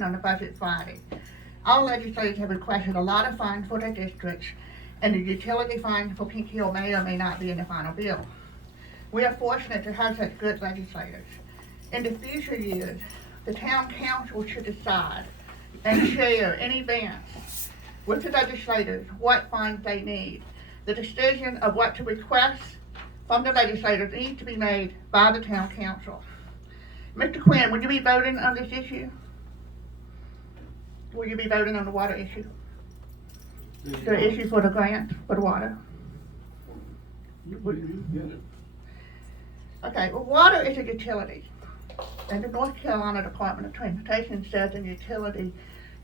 on the budget Friday. All legislators have requested a lot of funds for their districts, and the utility fund for Pink Hill may or may not be in the final bill. We are fortunate to have such good legislators. In the future years, the town council should decide and share in advance with the legislators what funds they need. The decision of what to request from the legislators needs to be made by the town council. Mr. Quinn, will you be voting on this issue? Will you be voting on the water issue? The issue for the grant for the water? Okay, well, water is a utility. And the North Carolina Department of Transportation says an utility,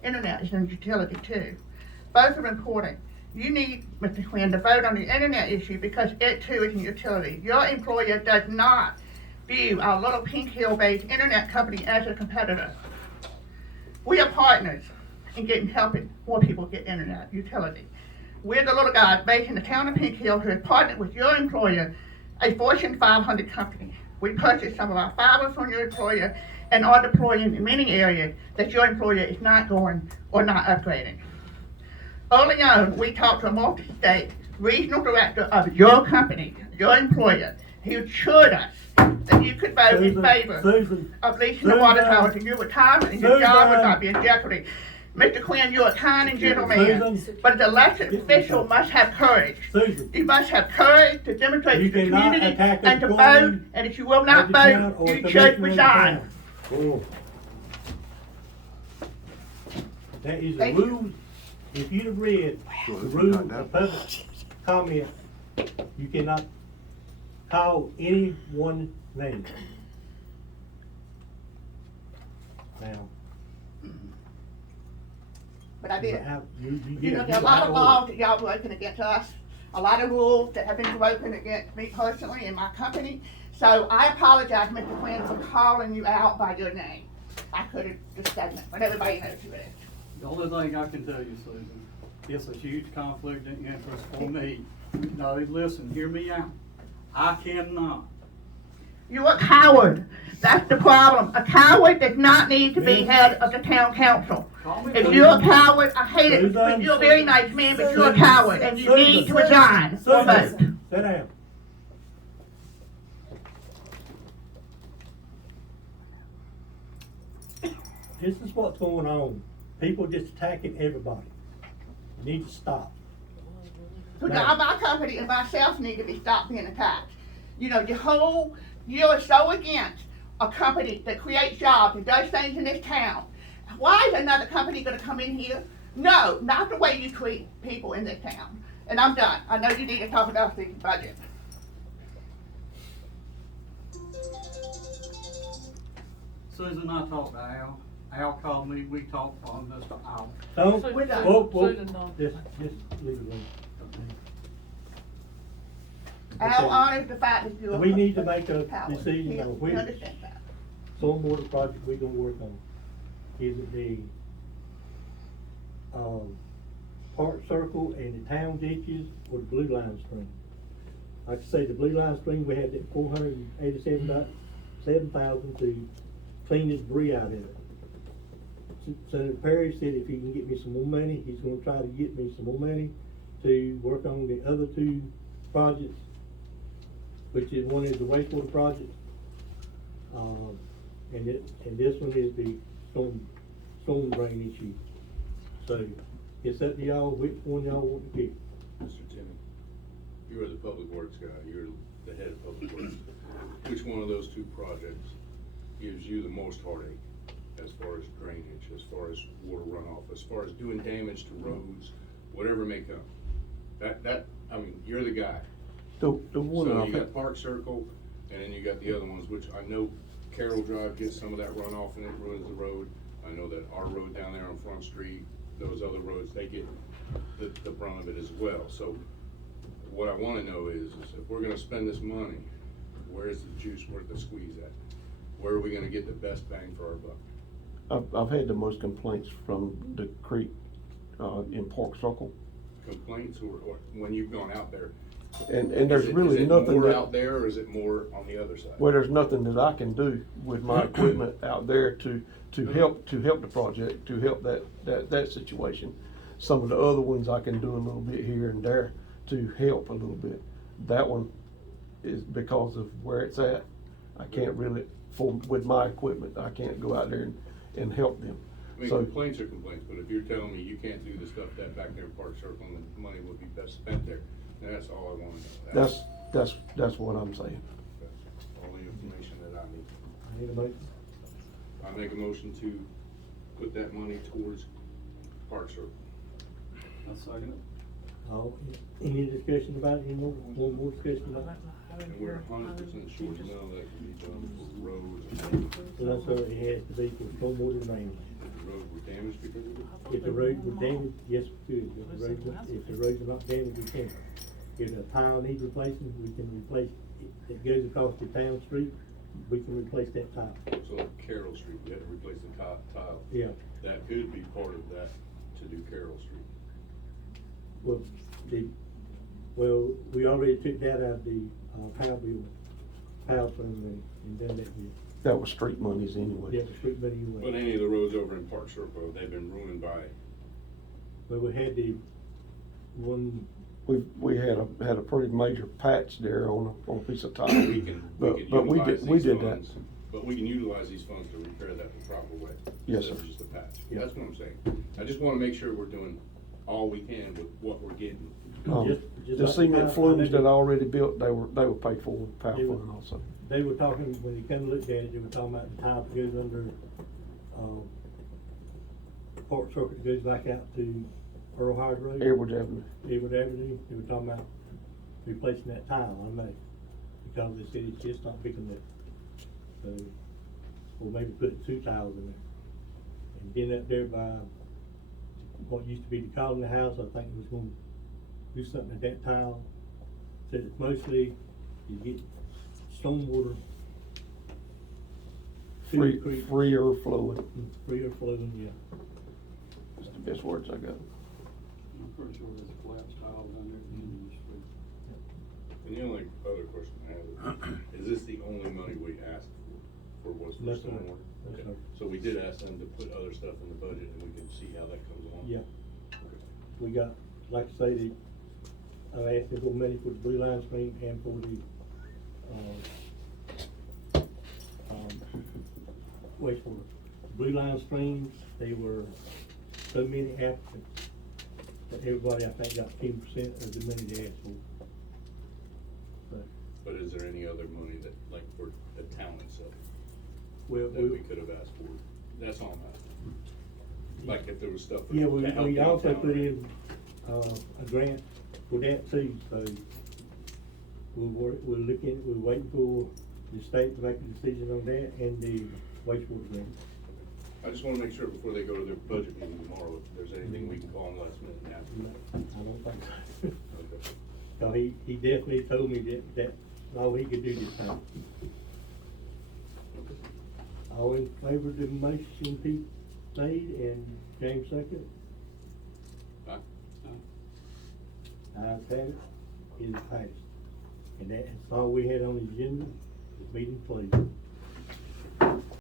internet is a utility too. Both are important. You need, Mr. Quinn, to vote on the internet issue because it too is a utility. Your employer does not view our little Pink Hill-based internet company as a competitor. We are partners in helping more people get internet utility. We're the little guys based in the town of Pink Hill who have partnered with your employer, a Fortune 500 company. We purchased some of our fiber from your employer and are deploying in many areas that your employer is not going or not upgrading. Early on, we talked to a multi-state regional director of your company, your employer, who assured us that you could vote in favor of leasing the water towers and your retirement and your job would not be in jeopardy. Mr. Quinn, you're a kind and gentle man, but an elected official must have courage. You must have courage to demonstrate to the community and to vote, and if you will not vote, you should resign. That is the rule. If you'd have read the rule of public comment, you cannot call anyone name. Now. But I did. You know, there are a lot of laws that y'all broken against us, a lot of rules that have been broken against me personally and my company. So I apologize, Mr. Quinn, for calling you out by your name. I could have just said that, but everybody knows who it is. The only thing I can tell you, Susan, it's a huge conflict of interest for me. No, listen, hear me out. I cannot. You're a coward. That's the problem. A coward does not need to be head of the town council. If you're a coward, I hate it, but you're a very nice man, but you're a coward, and you need to resign or vote. Sit down. This is what's going on. People just attacking everybody. You need to stop. Now, my company and myself need to be stopped being attacked. You know, you are so against a company that creates jobs and does things in this town. Why is another company gonna come in here? No, not the way you treat people in this town. And I'm done. I know you need to talk about the budget. Susan, I talked to Al. Al called me, we talked for almost an hour. Don't, We're done. just leave it alone. Al honors the fact that you're. We need to make a coward. decision on which He understands that. stormwater project we gonna work on. Is it the, Park Circle and the town ditches or the Blue Line Spring? Like I say, the Blue Line Spring, we had that $487,000 to clean the debris out of it. Senator Perry said if he can get me some more money, he's gonna try to get me some more money to work on the other two projects, which is, one is the wastewater project, and this one is the storm drain issue. So, it's up to y'all, which one y'all want to pick. Mr. Timmy, you are the public works guy, you're the head of public works. Which one of those two projects gives you the most heartache as far as drainage, as far as water runoff, as far as doing damage to roads, whatever may come? I mean, you're the guy. The one So I you think, got Park Circle, and then you got the other ones, which I know Carroll Drive gets some of that runoff and it ruins the road. I know that our road down there on Front Street, those other roads, they get the brunt of it as well. So what I wanna know is if we're gonna spend this money, where's the juice, where's the squeeze at? Where are we gonna get the best bang for our buck? I've had the most complaints from the creek, in Park Circle. Complaints or when you've gone out there And there's Is it- really nothing Is it more that, out there, or is it more on the other side? well, there's nothing that I can do with my equipment out there to help the project, to help that situation. Some of the other ones I can do a little bit here and there to help a little bit. That one is because of where it's at. I can't really, with my equipment, I can't go out there and help them. I mean, So- complaints are complaints, but if you're telling me you can't do the stuff that back there in Park Circle and the money would be best spent there, then that's all I wanna know. That's what I'm saying. That's all the information that I need. I need a motion. I make a motion to put that money towards Park Circle. I'll second it. Any discussion about it, any more, one more discussion about it? And we're 100% sure none of that can be done for roads and Well, that's what it has to be for stormwater management. if the roads were damaged because of it. If the roads were damaged, yes, we could. If the roads are not damaged, we can't. If the tile needs replacing, we can replace, it goes across the town street, we can replace that tile. So like Carroll Street, we had to replace the tile. Yeah, That could be part of that to do Carroll Street. well, we already took that out of the, power bill, power fund and done that deal. That was street monies anyway. Yeah, the street money But anyway. any of the roads over in Park Circle, they've been ruined by, But we had the one, We had a pretty major patch there on a piece of tile. we can But we utilize did these that. funds. But we can utilize these funds to repair that the proper way. Yes, instead of sir. just a patch. Yeah. That's what I'm saying. I just wanna make sure we're doing all we can with what we're getting. Just The like cement the flumes tile, that I already built, they were paid for with power They were- fund also. they were talking, when they come looked at it, they were talking about the tile that goes under, Port Circuit goes back out to Earl Howard Road. Edwards Avenue. Edward Avenue, they were talking about replacing that tile, I know, because they said it's just not big enough. So, we'll maybe put 2 tiles in there. And then up there by what used to be the Colony House, I think was gonna do something at that tile. So it's mostly, you get stormwater. to the creek, Freer flowing, freer flowing, yeah. that's the best words I got. I'm pretty sure there's collapsed tiles on there in the street. And the only other question I have is this the only money we asked for was for Yes, sir. stormwater? Yes, Okay. sir. So we did ask them to put other stuff in the budget and we can see how that comes along? Yeah. Okay. We got, like I say, I asked them for money for the Blue Line Stream and for the, wastewater. Blue Line Streams, they were so many applicants, but everybody, I think, got 10% of the money they asked for. But, But is there any other money that, like, for the town itself, well, that we could have asked for? That's all I'm asking. Like, if there was stuff. yeah, to help we also downtown. put in, a grant for that too, so we're looking, we're waiting for the state to make a decision on that and the wastewater grant. I just wanna make sure before they go to their budget meeting tomorrow, if there's anything we can call them last minute and ask No, them. I don't think so. Okay. So he definitely told me that's all he could do this time. All in favor of the motion Pete made and James second? Aye. Ayes have it, it is passed. And that's all we had on the agenda, this meeting closed.